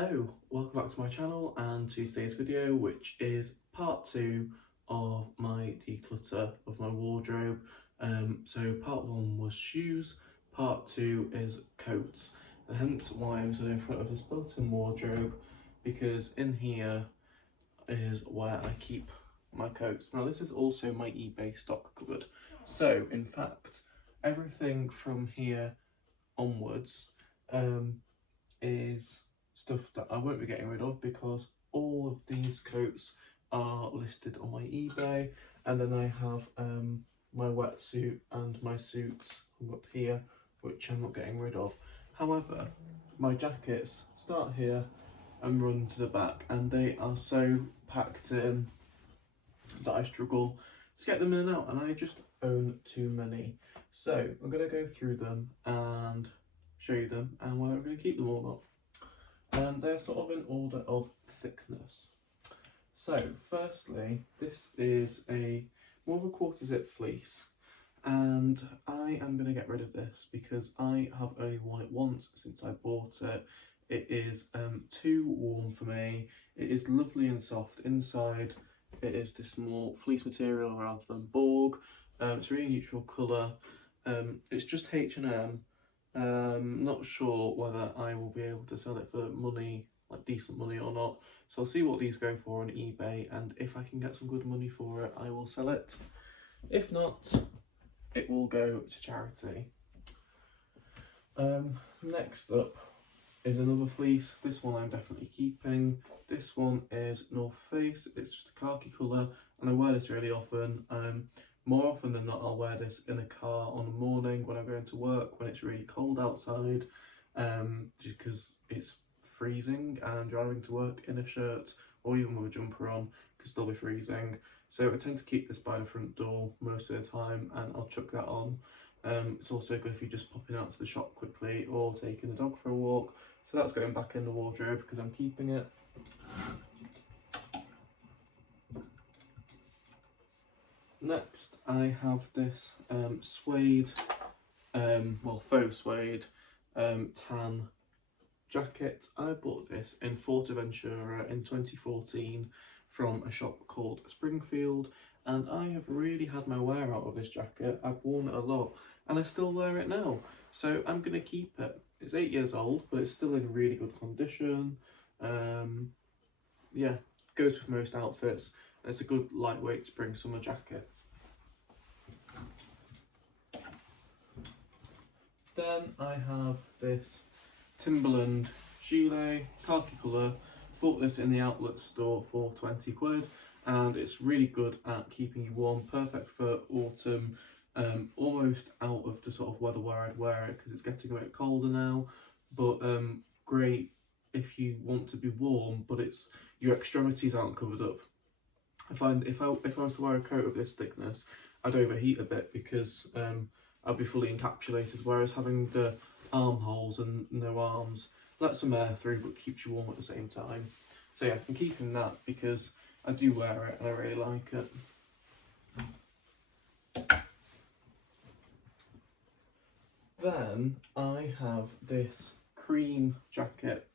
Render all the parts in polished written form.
Hello, welcome back to my channel and to today's video, which is part 2 of my declutter of my wardrobe. So part 1 was shoes, part 2 is coats, and hence why I'm stood in front of this built-in wardrobe, because in here is where I keep my coats. Now this is also my eBay stock cupboard, so in fact everything from here onwards is stuff that I won't be getting rid of, because all of these coats are listed on my eBay, and then I have my wetsuit and my suits up here, which I'm not getting rid of. However, my jackets start here and run to the back, and they are so packed in that I struggle to get them in and out, and I just own too many. So I'm going to go through them and show you them and whether I'm going to keep them or not. And they're sort of in order of thickness. So firstly, this is more of a quarter zip fleece, and I am going to get rid of this because I have only worn it once since I bought it. It is too warm for me. It is lovely and soft inside. It is this more fleece material rather than Borg. It's a really neutral colour. It's just H&M. Not sure whether I will be able to sell it for money, like decent money or not. So I'll see what these go for on eBay, and if I can get some good money for it, I will sell it. If not, it will go to charity. Next up is another fleece. This one I'm definitely keeping. This one is North Face. It's just a khaki colour, and I wear this really often. More often than not, I'll wear this in a car on the morning when I'm going to work, when it's really cold outside, just because it's freezing, and driving to work in a shirt or even with a jumper on can still be freezing. So I tend to keep this by the front door most of the time, and I'll chuck that on. It's also good if you're just popping out to the shop quickly or taking the dog for a walk. So that's going back in the wardrobe because I'm keeping it. Next, I have this suede, faux suede tan jacket. I bought this in Forteventura in 2014 from a shop called Springfield, and I have really had my wear out of this jacket. I've worn it a lot, and I still wear it now, so I'm going to keep it. It's 8 years old, but it's still in really good condition. Yeah, goes with most outfits. It's a good lightweight spring summer jacket. Then I have this Timberland gilet, khaki colour. Bought this in the outlet store for 20 quid, and it's really good at keeping you warm, perfect for autumn, almost out of the sort of weather where I'd wear it because it's getting a bit colder now, but great if you want to be warm but your extremities aren't covered up. I find if I was to wear a coat of this thickness, I'd overheat a bit because I'd be fully encapsulated, whereas having the armholes and no arms lets some air through but keeps you warm at the same time. So yeah, I'm keeping that because I do wear it and I really like it. Then I have this cream jacket.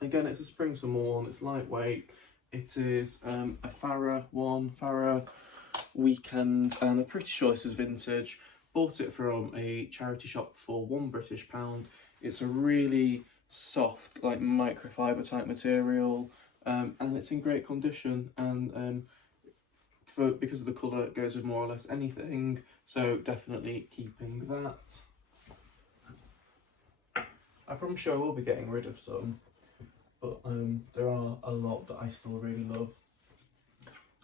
Again, it's a spring summer one, it's lightweight. It is a Farah Weekend, and I'm pretty sure this is vintage. Bought it from a charity shop for £1 British. It's a really soft, like microfiber type material, and it's in great condition, and because of the colour it goes with more or less anything, so definitely keeping that. I promise you I will be getting rid of some, but there are a lot that I still really love.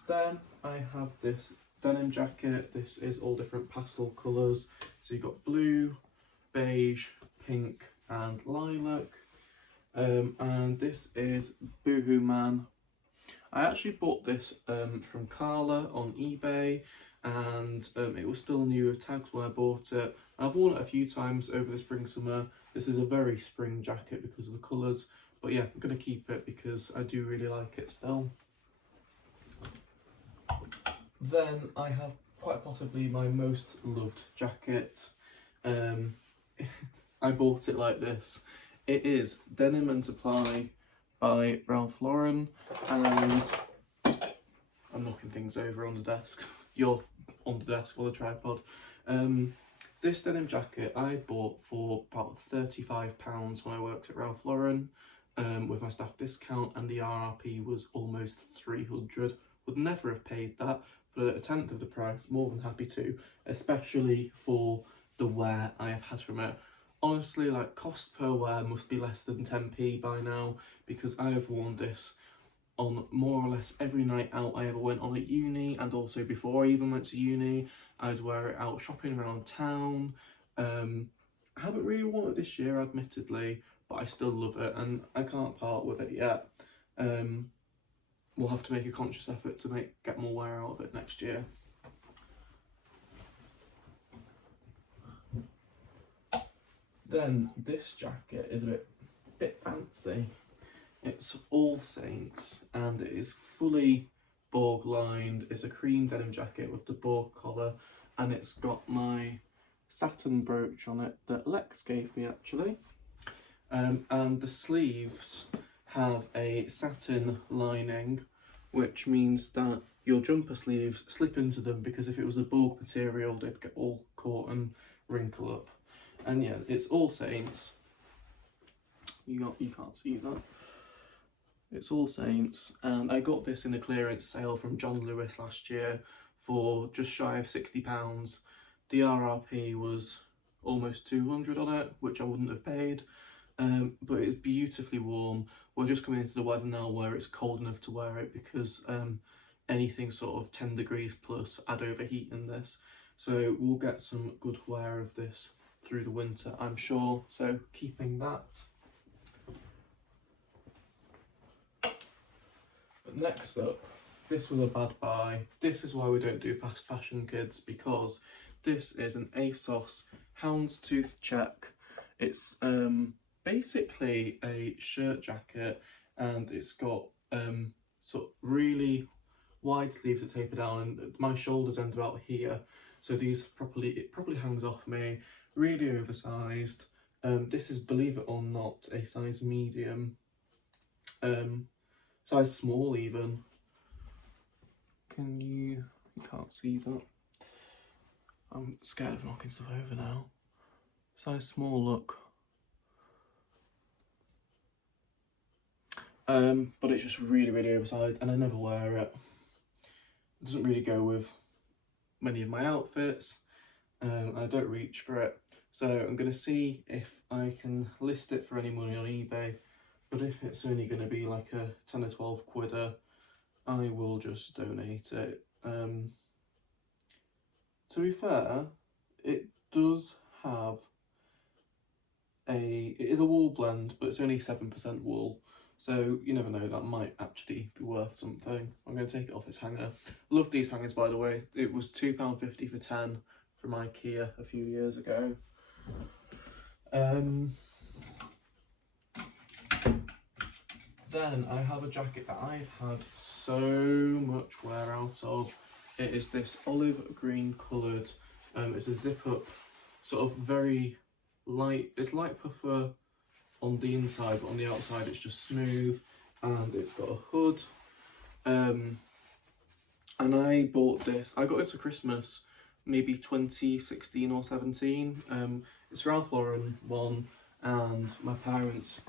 Then I have this denim jacket. This is all different pastel colours. So you've got blue, beige, pink and lilac. And this is Boohoo Man. I actually bought this from Carla on eBay, and it was still new with tags when I bought it. I've worn it a few times over the spring summer. This is a very spring jacket because of the colours, but yeah, I'm going to keep it because I do really like it still. Then I have quite possibly my most loved jacket. I bought it like this. It is Denim & Supply by Ralph Lauren, and I'm knocking things over on the desk. You're on the desk or the tripod. This denim jacket I bought for about £35 when I worked at Ralph Lauren with my staff discount, and the RRP was almost 300. Would never have paid that, but at a tenth of the price, more than happy to, especially for the wear I have had from it. Honestly, like, cost per wear must be less than 10p by now, because I have worn this on more or less every night out I ever went on at uni, and also before I even went to uni. I'd wear it out shopping around town. I haven't really worn it this year, admittedly, but I still love it and I can't part with it yet. We'll have to make a conscious effort to get more wear out of it next year. Then this jacket is a bit fancy. It's All Saints and it is fully borg lined. It's a cream denim jacket with the borg collar, and it's got my satin brooch on it that Lex gave me actually. And the sleeves have a satin lining, which means that your jumper sleeves slip into them, because if it was the borg material they'd get all caught and wrinkle up. And yeah, it's All Saints. You can't see that. It's All Saints, and I got this in a clearance sale from John Lewis last year for just shy of £60. The RRP was almost 200 on it, which I wouldn't have paid, but it's beautifully warm. We're just coming into the weather now where it's cold enough to wear it, because anything sort of 10 degrees plus I'd overheat in this. So we'll get some good wear of this through the winter, I'm sure, so keeping that. But next up, this was a bad buy. This is why we don't do fast fashion, kids, because this is an ASOS houndstooth check. It's basically a shirt jacket, and it's got sort of really wide sleeves that taper down, and my shoulders end about here, so it properly hangs off me. Really oversized. This is, believe it or not, a size medium, size small even. You can't see that. I'm scared of knocking stuff over now. Size small, look. But it's just really oversized, and I never wear it. It doesn't really go with many of my outfits. I don't reach for it, so I'm going to see if I can list it for any money on eBay, but if it's only going to be like a 10 or 12 quidder, I will just donate it. To be fair, it does have it is a wool blend, but it's only 7% wool, so you never know, that might actually be worth something. I'm going to take it off its hanger. Love these hangers, by the way. It was £2.50 for 10 from IKEA a few years ago. Then I have a jacket that I've had so much wear out of. It is this olive green coloured, it's a zip up, sort of very light, it's light puffer on the inside, but on the outside it's just smooth, and it's got a hood. And I bought this, I got this for Christmas, maybe 2016 or 17. It's Ralph Lauren one, and my parents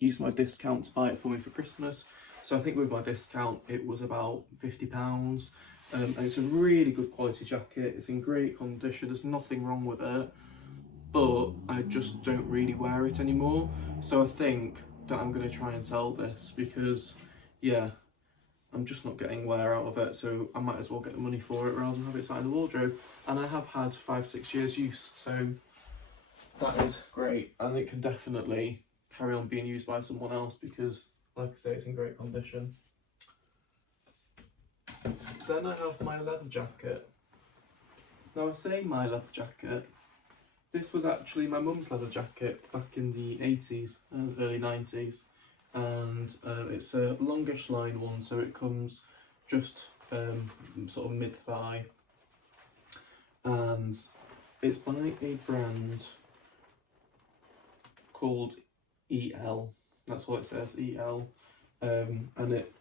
used my discount to buy it for me for Christmas. So I think with my discount it was about £50. And it's a really good quality jacket. It's in great condition. There's nothing wrong with it, but I just don't really wear it anymore. So I think that I'm going to try and sell this, because yeah, I'm just not getting wear out of it, so I might as well get the money for it rather than have it sat in the wardrobe. And I have had 5-6 years use, so that is great, and it can definitely carry on being used by someone else, because like I say, it's in great condition. Then I have my leather jacket. Now I say my leather jacket, this was actually my mum's leather jacket back in the 80s and early 90s, and it's a longish line one, so it comes just sort of mid-thigh, and it's by a brand called EL. That's what it says, EL. And it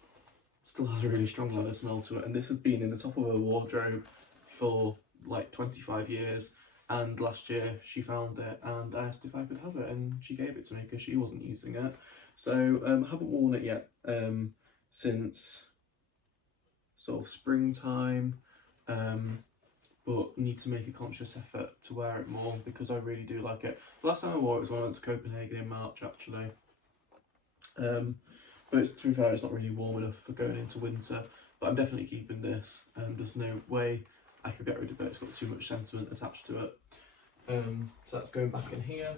still has a really strong leather smell to it. And this has been in the top of her wardrobe for like 25 years. And last year she found it and asked if I could have it, and she gave it to me because she wasn't using it. So I haven't worn it yet since sort of springtime, but need to make a conscious effort to wear it more because I really do like it. The last time I wore it was when I went to Copenhagen in March, actually. But to be fair, it's not really warm enough for going into winter, but I'm definitely keeping this. There's no way I could get rid of it, it's got too much sentiment attached to it. So that's going back in here.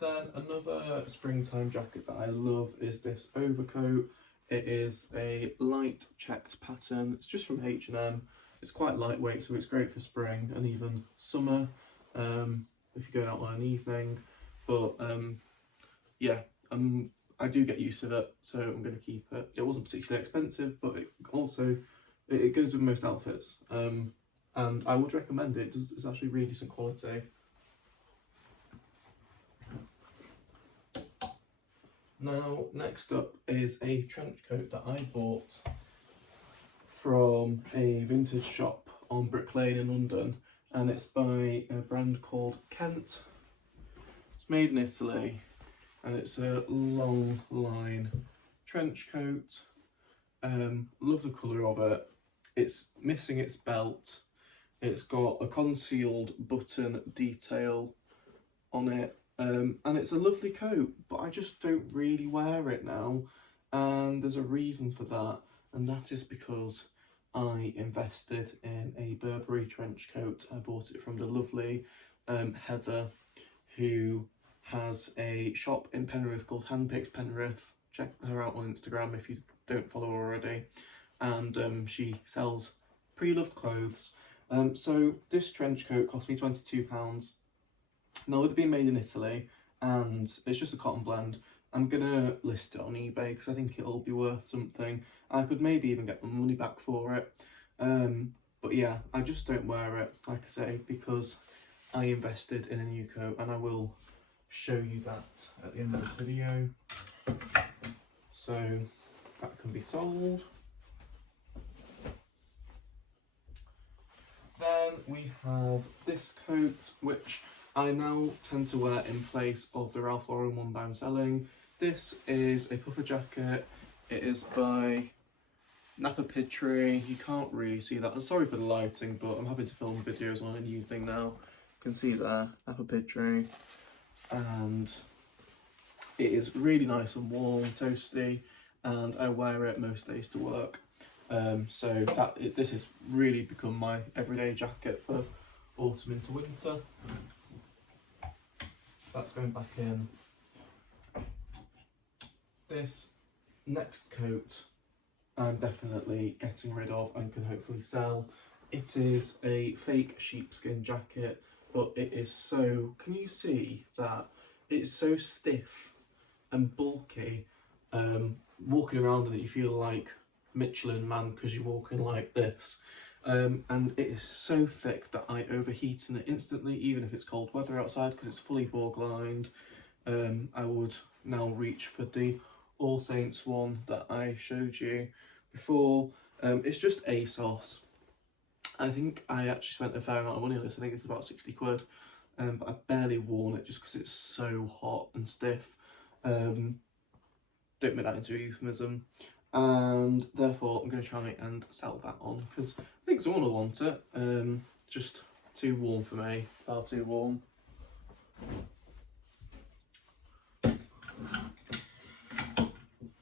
Then another springtime jacket that I love is this overcoat. It is a light checked pattern. It's just from H&M. It's quite lightweight, so it's great for spring and even summer if you're going out on an evening. But yeah, I do get used to it, so I'm going to keep it. It wasn't particularly expensive, but it also it goes with most outfits, and I would recommend it. It's actually really decent quality. Now, next up is a trench coat that I bought from a vintage shop on Brick Lane in London, and it's by a brand called Kent. It's made in Italy, and it's a long line trench coat. Love the colour of it. It's missing its belt. It's got a concealed button detail on it. And it's a lovely coat, but I just don't really wear it now, and there's a reason for that, and that is because I invested in a Burberry trench coat. I bought it from the lovely Heather, who has a shop in Penrith called Handpicked Penrith. Check her out on Instagram if you don't follow her already, and she sells pre-loved clothes. So this trench coat cost me £22. Now, with it being made in Italy and it's just a cotton blend, I'm gonna list it on eBay because I think it'll be worth something. I could maybe even get my money back for it. But yeah, I just don't wear it, like I say, because I invested in a new coat, and I will show you that at the end of this video. So that can be sold. Then we have this coat, which I now tend to wear in place of the Ralph Lauren one that I'm selling. This is a puffer jacket. It is by Napa Pidtree. You can't really see that. I'm sorry for the lighting, but I'm happy to film videos on an evening now. You can see there, Napa Pidtree. And it is really nice and warm, toasty, and I wear it most days to work. So this has really become my everyday jacket for autumn into winter. That's going back in. This next coat I'm definitely getting rid of and can hopefully sell. It is a fake sheepskin jacket, but it is so, can you see that? It's so stiff and bulky. Walking around in it, you feel like Michelin Man because you're walking like this. And it is so thick that I overheat in it instantly, even if it's cold weather outside, because it's fully bog lined. I would now reach for the All Saints one that I showed you before. It's just ASOS. I think I actually spent a fair amount of money on this. I think it's about 60 quid, but I've barely worn it just because it's so hot and stiff. Don't make that into a euphemism. And therefore I'm going to try and sell that on because I think someone will want it. Just too warm for me, far too warm.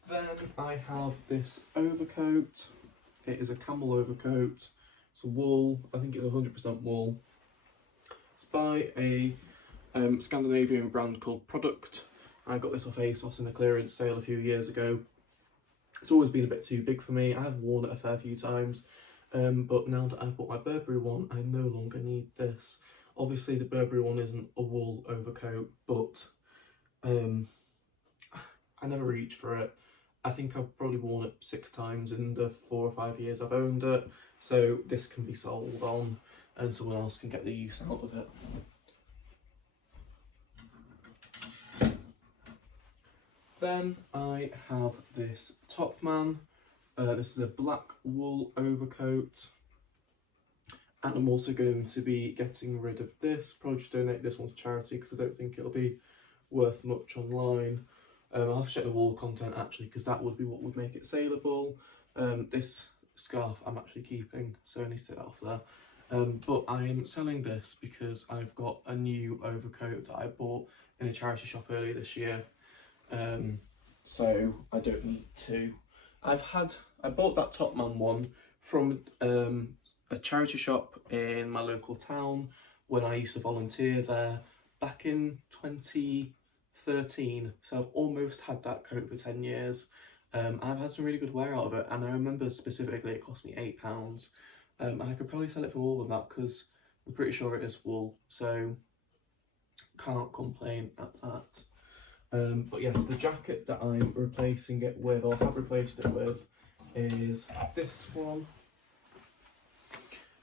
Then I have this overcoat. It is a camel overcoat. It's a wool, I think it's 100% wool. It's by a Scandinavian brand called Product. I got this off ASOS in a clearance sale a few years ago. It's always been a bit too big for me. I have worn it a fair few times, but now that I've bought my Burberry one, I no longer need this. Obviously the Burberry one isn't a wool overcoat, but I never reached for it. I think I've probably worn it 6 times in the 4 or 5 years I've owned it, so this can be sold on and someone else can get the use out of it. Then I have this Topman. This is a black wool overcoat. And I'm also going to be getting rid of this. Probably just donate this one to charity because I don't think it'll be worth much online. I'll have to check the wall content actually because that would be what would make it saleable. This scarf I'm actually keeping, so I need to take that off there. But I am selling this because I've got a new overcoat that I bought in a charity shop earlier this year. So I don't need to. I bought that Topman one from a charity shop in my local town when I used to volunteer there back in 2013. So I've almost had that coat for 10 years. I've had some really good wear out of it, and I remember specifically it cost me £8. And I could probably sell it for more than that because I'm pretty sure it is wool, so can't complain at that. But yes, the jacket that I'm replacing it with, or have replaced it with, is this one.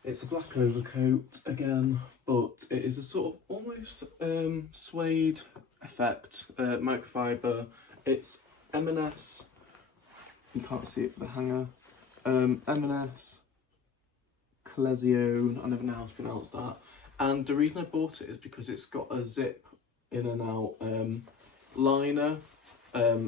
It's a black overcoat again, but it is a sort of almost suede effect, microfiber. It's M&S, you can't see it for the hanger, M&S Colezione, I never know how to pronounce that. And the reason I bought it is because it's got a zip in and out liner.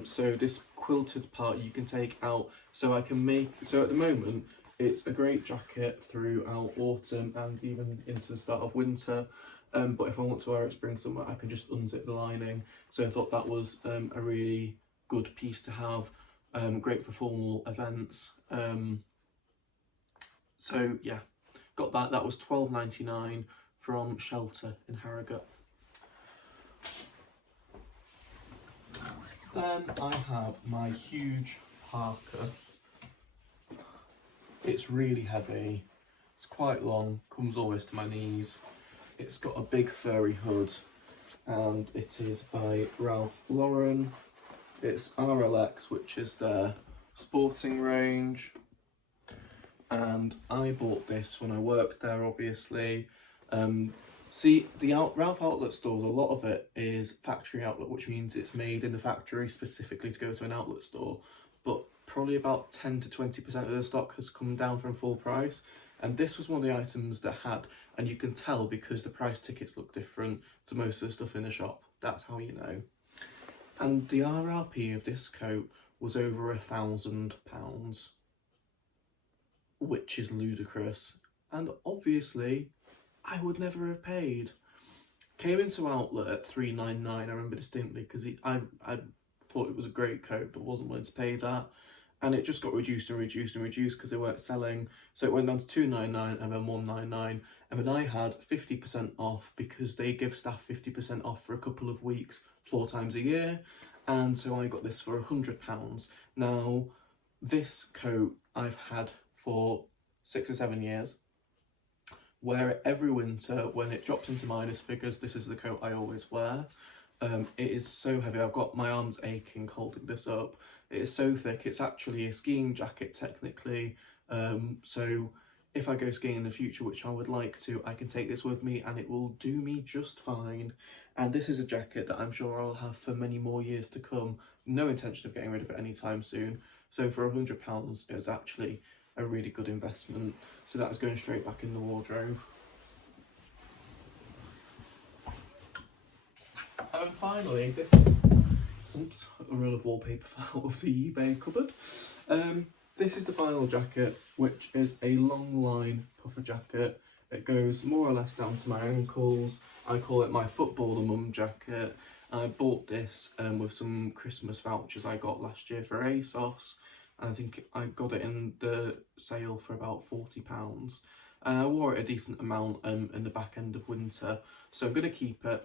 So this quilted part you can take out, so I can make, so at the moment it's a great jacket throughout autumn and even into the start of winter, but if I want to wear it spring summer I can just unzip the lining. So I thought that was a really good piece to have, great for formal events. So yeah, got that. That was £12.99 from Shelter in Harrogate. Then I have my huge parka. It's really heavy, it's quite long, comes always to my knees. It's got a big furry hood and it is by Ralph Lauren. It's RLX, which is their sporting range. And I bought this when I worked there, obviously. See, the Ralph outlet stores, a lot of it is factory outlet, which means it's made in the factory specifically to go to an outlet store. But probably about 10 to 20% of the stock has come down from full price. And this was one of the items that had, and you can tell because the price tickets look different to most of the stuff in the shop. That's how you know. And the RRP of this coat was over £1,000, which is ludicrous. And obviously, I would never have paid. Came into outlet at £3.99, I remember distinctly, because I thought it was a great coat, but wasn't willing to pay that. And it just got reduced and reduced and reduced because they weren't selling. So it went down to £2.99 and then £1.99. And then I had 50% off because they give staff 50% off for a couple of weeks, 4 times a year. And so I got this for £100. Now, this coat I've had for 6 or 7 years. Wear it every winter. When it drops into minus figures, this is the coat I always wear. It is so heavy. I've got my arms aching holding this up. It is so thick. It's actually a skiing jacket technically. So if I go skiing in the future, which I would like to, I can take this with me and it will do me just fine. And this is a jacket that I'm sure I'll have for many more years to come. No intention of getting rid of it anytime soon. So for £100, it was actually a really good investment. So that's going straight back in the wardrobe. And finally, this, oops, a roll of wallpaper fell out of the eBay cupboard. This is the final jacket, which is a long line puffer jacket. It goes more or less down to my ankles. I call it my footballer mum jacket. I bought this with some Christmas vouchers I got last year for ASOS. I think I got it in the sale for about £40. I wore it a decent amount in the back end of winter, so I'm going to keep it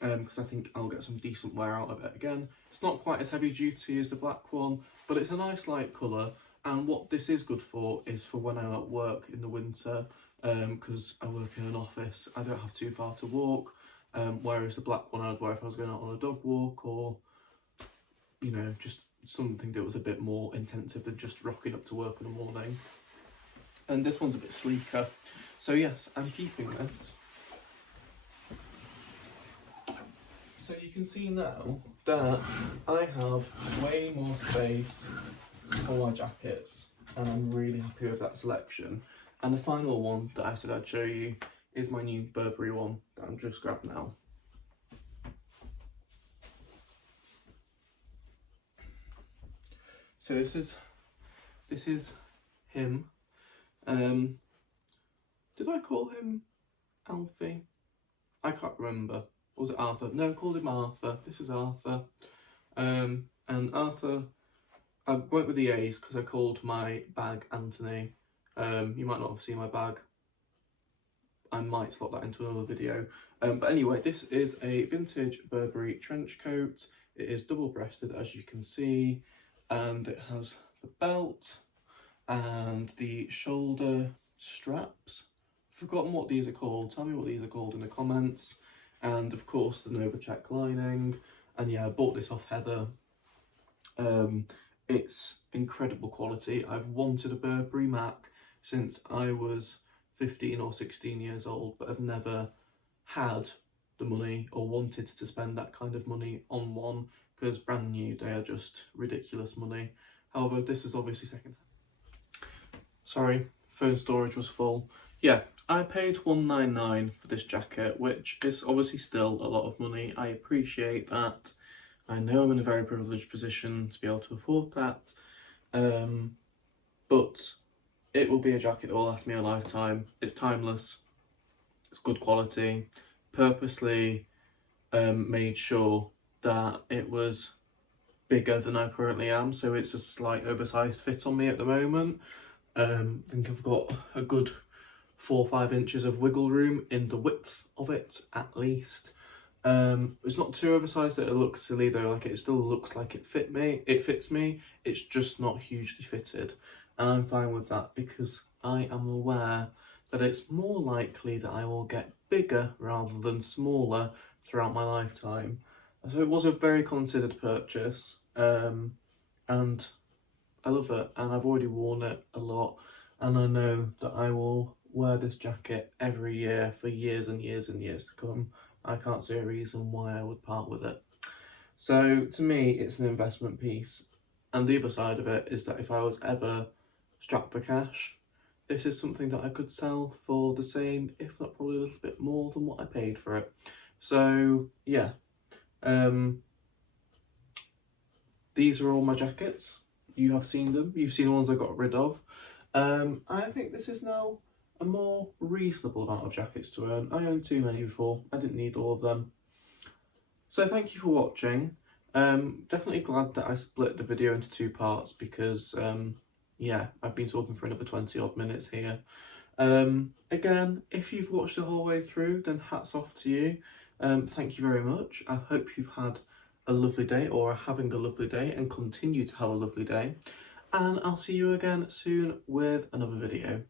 because I think I'll get some decent wear out of it again. It's not quite as heavy duty as the black one, but it's a nice light colour, and what this is good for is for when I'm at work in the winter, because I work in an office, I don't have too far to walk, whereas the black one I'd wear if I was going out on a dog walk or, you know, just something that was a bit more intensive than just rocking up to work in the morning. And this one's a bit sleeker. So yes, I'm keeping this. So you can see now that I have way more space for my jackets, and I'm really happy with that selection. And the final one that I said I'd show you is my new Burberry one that I'm just grabbed now. So this is him. Did I call him Alfie? I can't remember. Or was it Arthur? No, I called him Arthur. This is Arthur. And Arthur, I went with the A's because I called my bag Anthony. You might not have seen my bag. I might slot that into another video. But anyway, this is a vintage Burberry trench coat. It is double-breasted, as you can see, and it has the belt and the shoulder straps. I've forgotten what these are called. Tell me what these are called in the comments. And of course, the Nova check lining. And yeah, I bought this off Heather. It's incredible quality. I've wanted a Burberry Mac since I was 15 or 16 years old, but I've never had the money or wanted to spend that kind of money on one, because brand new, they are just ridiculous money. However, this is obviously second. Sorry, phone storage was full. Yeah, I paid $199 for this jacket, which is obviously still a lot of money. I appreciate that. I know I'm in a very privileged position to be able to afford that, but it will be a jacket that will last me a lifetime. It's timeless, it's good quality, purposely made sure that it was bigger than I currently am, so it's a slight oversized fit on me at the moment. I think I've got a good 4 or 5 inches of wiggle room in the width of it at least. It's not too oversized that it looks silly though, like it still looks like it fits me, it's just not hugely fitted. And I'm fine with that because I am aware that it's more likely that I will get bigger rather than smaller throughout my lifetime. So it was a very considered purchase, and I love it, and I've already worn it a lot, and I know that I will wear this jacket every year for years and years and years to come. I can't see a reason why I would part with it. So to me, it's an investment piece. And the other side of it is that if I was ever strapped for cash, this is something that I could sell for the same, if not probably a little bit more than what I paid for it. So yeah, these are all my jackets. You have seen them. You've seen the ones I got rid of. I think this is now a more reasonable amount of jackets to own. I owned too many before. I didn't need all of them. So thank you for watching. Definitely glad that I split the video into 2 parts because yeah, I've been talking for another 20 odd minutes here. Again, if you've watched the whole way through, then hats off to you. Thank you very much. I hope you've had a lovely day or are having a lovely day and continue to have a lovely day. And I'll see you again soon with another video.